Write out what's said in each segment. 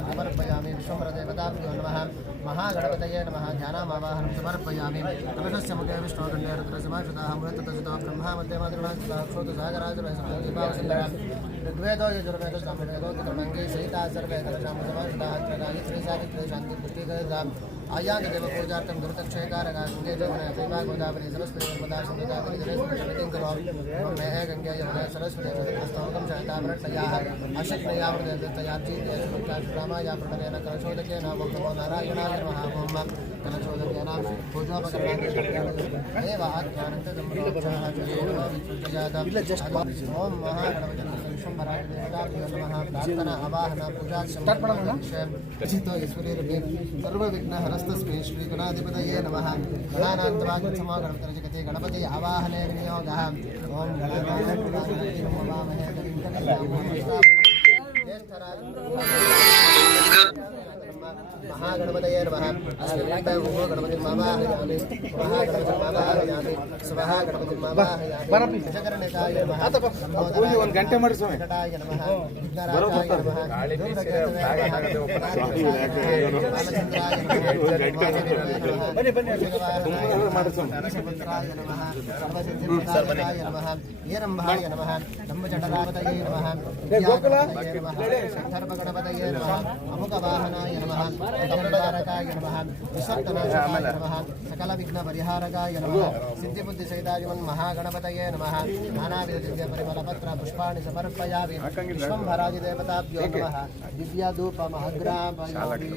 समर्पयामि विश्वम्भरदेवताभ्यो नमः महागणपतये नमः ध्यानामावाहनं समर्पयामि तपस्य मुखे विष्णुकण्ठे रुद्रसमाश्रिताः ब्रह्मा मध्ये ऋग्वेदो यजुर्वेदो सामवेदो तृणङ्गे सहिता सर्वे समाश्रिताः गायत्री सावित्री शान्ति पुष्टिकरदाम् आयान्ति देवपूजार्थं दुर्तक्षयकारका गङ्गे जमुने देवा गोदावरी सरस्वती नर्मदा गोदावरी जलेस्वतीं करोमि मे गङ्गे यमुने सरस्वती स्तोकं शतावृत्तयाः अशक्तयावृतयार्जीतयामाया प्रणयेन कलशोदकेन नमो नारायणाय नमः ओं कलशोदकेन पूजोपकरणानि एव आज्ञानन्तम् ओं महागणपति विश्वम्भराय देवताभ्यो नमः प्रार्थना आवाहन पूजा सर्वविघ्नहरस्तस्मै श्रीगणाधिपतये नमः गणानान्तरागच्छमा गणपतिर्जगते गणपति आवाहने विनियोगः ओं महागणपतये नमः अस्मिन् गणपतिर्मावाहयामि महागणपतिर्मावाहयामि स्वः गणपतिर्मावाहयामि दशकर्णिकाय नमः ಒಂದು ಗಂಟೆ ಮಾಡಿ ಸ್ವಾಮಿ ಕಟಾಯ ನಮಃ ವಿಘ್ನರಾಜಾಯ ನಮಃ ಬನ್ನಿ ಮಾಡಿ ಸರ್ವಸಿದ್ಧಿಪ್ರದಾಯ ನಮಃ ಏರಂಭಾಯ ನಮಃ ಧಮ್ಮಜಟರಾಪತಯೇ ನಮಃ ಗೋಕುಲಾಯ ನಮಃ ಸರ್ವಗಣಪತಯೇ ನಮಃ ಅಮುಖವಾಹನಾಯ ನಮಃ ಧಮ್ಮಧಾರಕಾಯ ನಮಃ ವಿಸರ್ತನಾಶಕಾಯ ನಮಃ ಸಕಲ ವಿಘ್ನ ಪರಿಹಾರಕಾಯ ನಮಃ ಸಿದ್ಧಿಬುದ್ಧಿಸಹಿತಾಯ ಮಹಾಗಣಪತಯೇ ನಮಃ ನಾನಾವಿಧ ದಿವ್ಯ ಪರಿಮಳಪತ್ರ ಪುಷ್ಪಾಣಿ ಸಮರ್ಪಯಾಮಿ ವಿಶ್ವಂಭರಾದಿದೇವತಾಭ್ಯೋ ನಮಃ ದಿವ್ಯಧೂಪಮಗ್ರಾಪಯಾಮಿ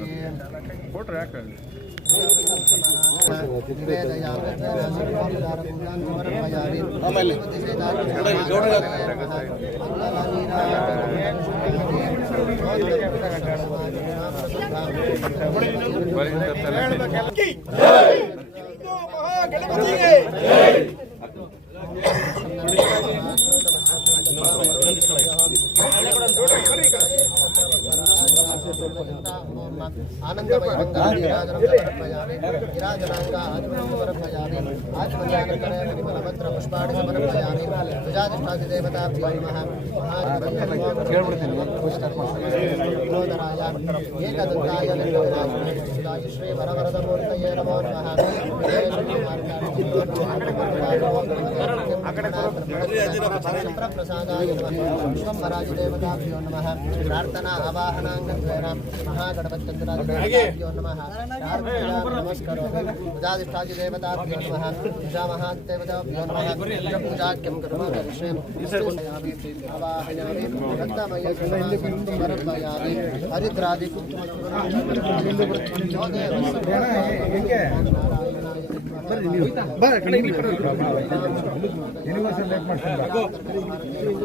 श्री वरवरदमूर्तये नमो नमः प्रसादाय नमः विश्वम्भराजदेवताभ्यो नमः प्रार्थना आवाहनाङ्गद्वेन महागणपत्यन्तराजदेवताभ्यो नमः नमस्करोमि प्रजाधिष्ठादिदेवताभ्यो नमः प्रजामहादेवताभ्यो नमः पूजाख्यं कर्मोदि आवाहयामि रक्तमयसमर्पयामि हरिद्रादि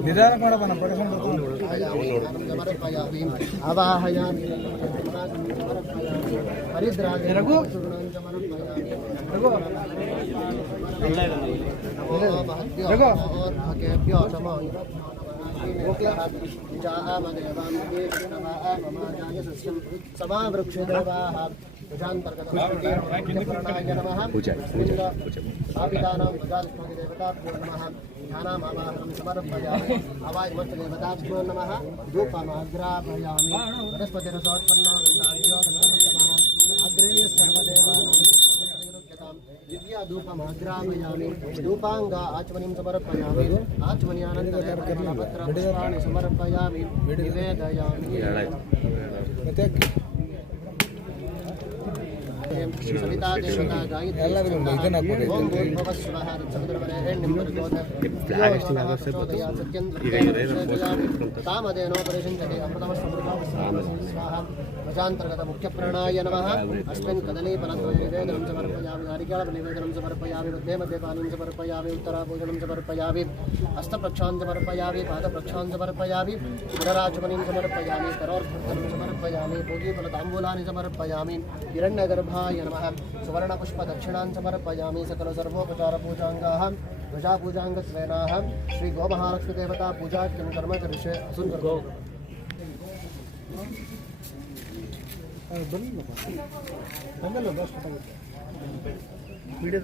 ನಿಧಾನ ಮಾಡಬಾನ ಪಡಿಸ್ಕೊಂಡು ಆವಾಹಯಾಮಿ ಹರಿದ್ರಾದಿ ರಘು समावृक्षदेवाः प्रजान्तर्गतप्रणाय नमः स्थापितानां प्रजाधिष्ठादिदेवताभ्यो नमः ध्यानामावाहनं समर्पयामि अवायुमस्तदेवताभ्यो नमः धूपमाग्रापयामि वनस्पतिरसोत्पन्नो गन्धाढ्यो गन्धमुत्तमः अग्रेय सर्वदेवानां दिव्याधूपमाग्रापयामि धूपाङ्गा आचमनीं समर्पयामि आचमन्यानन्तरपत्रपुष्पाणि समर्पयामि निवेदयामि सविता देवता गायत्री ओम भूर्भुवः स्वः समुद्रवरेण्यं तामदेनो परिषिञ्चते अमृतमस्तमृतमः स्वाहा प्रजान्तर्गत मुख्यप्राणाय नमः अस्मिन् कदलीफलद्वयनिवेदनं समर्पयामि नारिकेलनिवेदनं समर्पयामि मध्ये मध्ये पानीं समर्पयामि उत्तराभोजनं समर्पयामि हस्तप्रक्षां समर्पयामि पादप्रक्षां समर्पयामि पुनराचमनीं समर्पयामि करोर्धनं समर्पयामि भोगीफलताम्बूलानि समर्पयामि हिरण्यगर्भाय नमः सुवर्णपुष्पदक्षिणां समर्पयामि सकलसर्वोपचारपूजाङ्गाः प्रजापूजाङ्गत्वेनाः श्रीगोमहालक्ष्मीदेवता पूजाख्यं कर्म करिष्ये असुर्गो बंगल बस वीडियो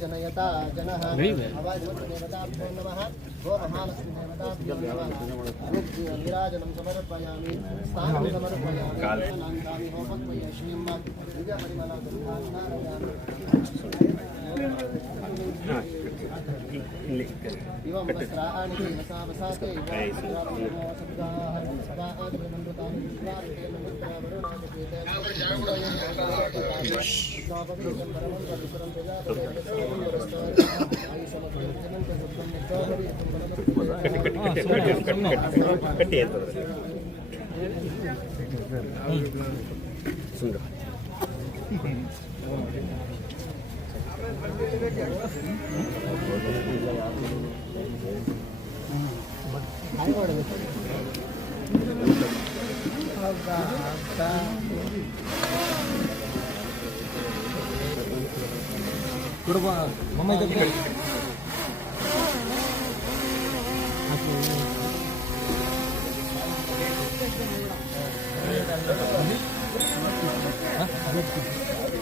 जनयता जनः अवाजदेवताभ्यो नमः गो महालक्ष्मीदेवताभ्यो नमः विराजनं समर्पयामि स्थानं समर्पयामि नान्दामि होमत्वये श्रीं इवं वस्त्राणि वसावसाते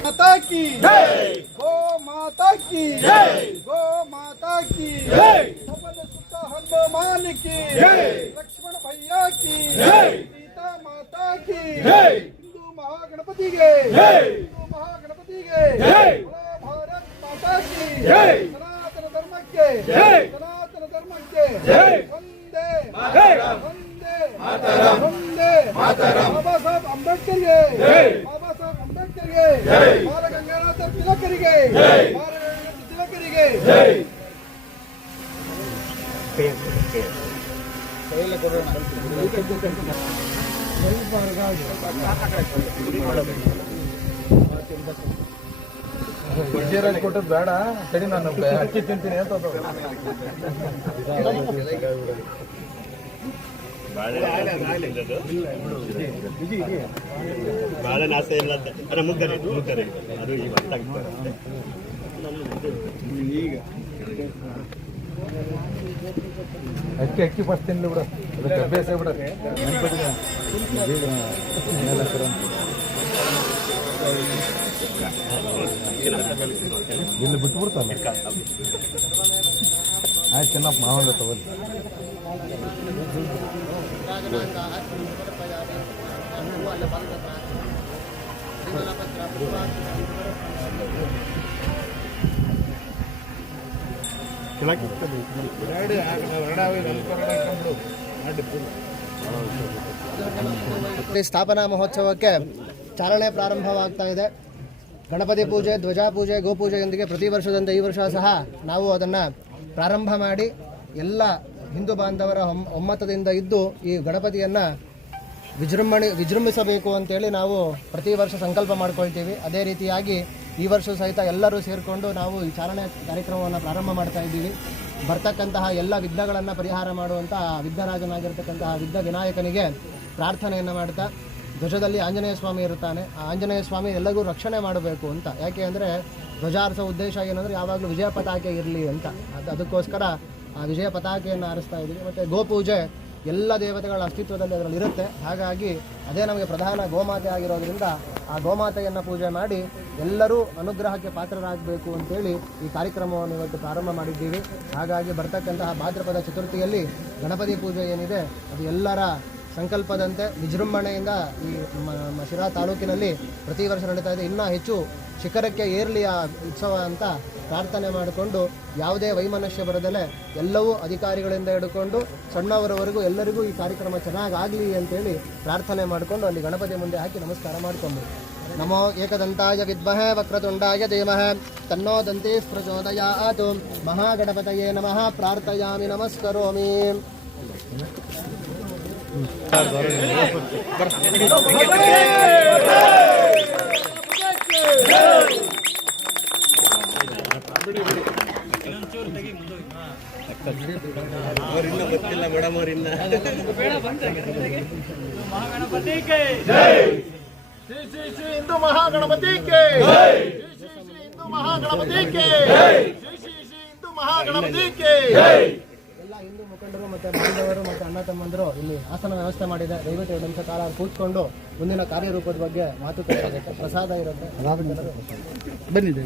माता की जय, गो माता की जय, गो माता की जय, सबल सुत हनुमान की जय, लक्ष्मण भैया की जय, सीता माता की जय, हिंदू महागणपति के जय, हिंदू महागणपति के जय, भारत माता की जय, सनातन धर्म के जय, सनातन धर्म के जय, वंदे मातरम, वंदे मातरम, वंदे मातरम, बाबा साहब अंबेडकर के जय, बाबा साहब अंबेडकर के जय, बाल गंगाधर तिलकರಿಗೆ जय, बाल गंगाधर तिलकರಿಗೆ जय. ವಿಜಯರಾಜ್ ಕೊಟ್ಟದ್ದು ಬೇಡ ಸರಿ, ನಾನು ಅಕ್ಕಿ ತಿಂತೀನಿ ಅಂತ ಬಾಳೆ ನಾಸೆ ಇಲ್ಲ ಅಂತ ಅರೆ ಮುಗ್ಗರೆ ಮುಗ್ಗರೆ ಅದು ಈಗ ಈಗ ಅಕ್ಕಿ ಅಕ್ಕಿ ಫಸ್ಟ್ ತಿನ್ಲಿ ಬಿಡ, ಅದಕ್ಕೆ ಅಭ್ಯಾಸ ಬಿಡ. ಇಲ್ಲಿ ಬಿಟ್ಟು ಬಿಡ್ತಲ್ಲ. ಆಯ್ತು, ಚೆನ್ನಪ್ಪ ಮಾವಂದ ತಗೊಳ್ಳಿ. ಸ್ಥಾಪನಾ ಮಹೋತ್ಸವಕ್ಕೆ ಚಾಲನೆ ಪ್ರಾರಂಭವಾಗ್ತಾ ಇದೆ. ಗಣಪತಿ ಪೂಜೆ, ಧ್ವಜಾ ಪೂಜೆ, ಗೋಪೂಜೆಯೊಂದಿಗೆ ಪ್ರತಿ ವರ್ಷದಂತೆ ಈ ವರ್ಷ ಸಹ ನಾವು ಅದನ್ನು ಪ್ರಾರಂಭ ಮಾಡಿ ಎಲ್ಲ ಹಿಂದೂ ಬಾಂಧವರ ಒಮ್ಮತದಿಂದ ಇದ್ದು ಈ ಗಣಪತಿಯನ್ನು ವಿಜೃಂಭಿಸಬೇಕು ಅಂತೇಳಿ ನಾವು ಪ್ರತಿ ವರ್ಷ ಸಂಕಲ್ಪ ಮಾಡ್ಕೊಳ್ತೀವಿ. ಅದೇ ರೀತಿಯಾಗಿ ಈ ವರ್ಷ ಸಹಿತ ಎಲ್ಲರೂ ಸೇರಿಕೊಂಡು ನಾವು ಈ ಚಾಲನೆ ಕಾರ್ಯಕ್ರಮವನ್ನು ಪ್ರಾರಂಭ ಮಾಡ್ತಾ ಇದ್ದೀವಿ. ಬರ್ತಕ್ಕಂತಹ ಎಲ್ಲ ವಿಘ್ನಗಳನ್ನು ಪರಿಹಾರ ಮಾಡುವಂಥ ವಿಘ್ನರಾಜನಾಗಿರ್ತಕ್ಕಂತಹ ವಿಘ್ನ ವಿನಾಯಕನಿಗೆ ಪ್ರಾರ್ಥನೆಯನ್ನು ಮಾಡ್ತಾ, ಧ್ವಜದಲ್ಲಿ ಆಂಜನೇಯ ಸ್ವಾಮಿ ಇರುತ್ತಾನೆ. ಆ ಆಂಜನೇಯ ಸ್ವಾಮಿ ಎಲ್ಲರಿಗೂ ರಕ್ಷಣೆ ಮಾಡಬೇಕು ಅಂತ. ಯಾಕೆ ಅಂದರೆ ಧ್ವಜಾರಿಸೋ ಉದ್ದೇಶ ಏನಂದರೆ ಯಾವಾಗಲೂ ವಿಜಯ ಪತಾಕೆ ಇರಲಿ ಅಂತ. ಅದಕ್ಕೋಸ್ಕರ ಆ ವಿಜಯ ಪತಾಕೆಯನ್ನು ಆರಿಸ್ತಾ ಇದ್ದೀವಿ. ಮತ್ತು ಗೋಪೂಜೆ ಎಲ್ಲ ದೇವತೆಗಳ ಅಸ್ತಿತ್ವದಲ್ಲಿ ಅದರಲ್ಲಿ ಇರುತ್ತೆ. ಹಾಗಾಗಿ ಅದೇ ನಮಗೆ ಪ್ರಧಾನ ಗೋಮಾತೆ ಆಗಿರೋದ್ರಿಂದ ಆ ಗೋಮಾತೆಯನ್ನು ಪೂಜೆ ಮಾಡಿ ಎಲ್ಲರೂ ಅನುಗ್ರಹಕ್ಕೆ ಪಾತ್ರರಾಗಬೇಕು ಅಂತೇಳಿ ಈ ಕಾರ್ಯಕ್ರಮವನ್ನು ಇವತ್ತು ಪ್ರಾರಂಭ ಮಾಡಿದ್ದೀವಿ. ಹಾಗಾಗಿ ಬರ್ತಕ್ಕಂತಹ ಭಾದ್ರಪದ ಚತುರ್ಥಿಯಲ್ಲಿ ಗಣಪತಿ ಪೂಜೆ ಏನಿದೆ ಅದು ಎಲ್ಲರ ಸಂಕಲ್ಪದಂತೆ ವಿಜೃಂಭಣೆಯಿಂದ ಈ ನಮ್ಮ ಶಿರಾ ತಾಲೂಕಿನಲ್ಲಿ ಪ್ರತಿ ವರ್ಷ ನಡೀತಾ ಇದೆ. ಇನ್ನೂ ಹೆಚ್ಚು ಶಿಖರಕ್ಕೆ ಏರಲಿ ಆ ಉತ್ಸವ ಅಂತ ಪ್ರಾರ್ಥನೆ ಮಾಡಿಕೊಂಡು, ಯಾವುದೇ ವೈಮನಸ್ಯ ಬರದಲ್ಲೇ ಎಲ್ಲವೂ ಅಧಿಕಾರಿಗಳಿಂದ ಹಿಡ್ಕೊಂಡು ಸಣ್ಣವರವರೆಗೂ ಎಲ್ಲರಿಗೂ ಈ ಕಾರ್ಯಕ್ರಮ ಚೆನ್ನಾಗಾಗಲಿ ಅಂತೇಳಿ ಪ್ರಾರ್ಥನೆ ಮಾಡಿಕೊಂಡು ಅಲ್ಲಿ ಗಣಪತಿ ಮುಂದೆ ಹಾಕಿ ನಮಸ್ಕಾರ ಮಾಡಿಕೊಂಡು, ನಮೋ ಏಕದಂತಾಯ ವಿದ್ಮಹೇ ವಕ್ರತುಂಡಾಯ ಧೀಮಹಿ ತನ್ನೋ ದಂತಿ ಪ್ರಚೋದಯಾತ್ ಮಹಾಗಣಪತಯೇ ನಮಃ ಪ್ರಾರ್ಥಯಾಮಿ ನಮಸ್ಕರೋಮಿ. ಅವರಿನ್ನ ಗೊತ್ತಿಲ್ಲ ಮೇಡಮ್, ಅವರಿನ್ನ ಶ್ರೀ ಶ್ರೀ ಶ್ರೀ ಹಿಂದೂ ಮಹಾಗಣಪತಿ ಕೆ ಶ್ರೀ ಶ್ರೀ ಶ್ರೀ ಹಿಂದೂ ಮಹಾಗಣಪತಿ ಕೆ ಶ್ರೀ ಶ್ರೀ ಶ್ರೀ ಹಿಂದೂ ಮಹಾಗಣಪತಿ ಕೆ ಎಲ್ಲ ಹಿಂದೂ ಮುಖಂಡರು ಮತ್ತು ಬಾಂಧವರು ಮತ್ತು ಅಣ್ಣ ತಮ್ಮಂದರು ಇಲ್ಲಿ ಆಸನ ವ್ಯವಸ್ಥೆ ಮಾಡಿದೆ. ದಯವಿಟ್ಟು 2 ನಿಮಿಷ ಕಾಲ ಕೂತ್ಕೊಂಡು ಮುಂದಿನ ಕಾರ್ಯರೂಪದ ಬಗ್ಗೆ ಮಾತುಕತೆ ಆಗುತ್ತೆ. ಪ್ರಸಾದ ಇರುತ್ತೆ. ಬನ್ನಿ.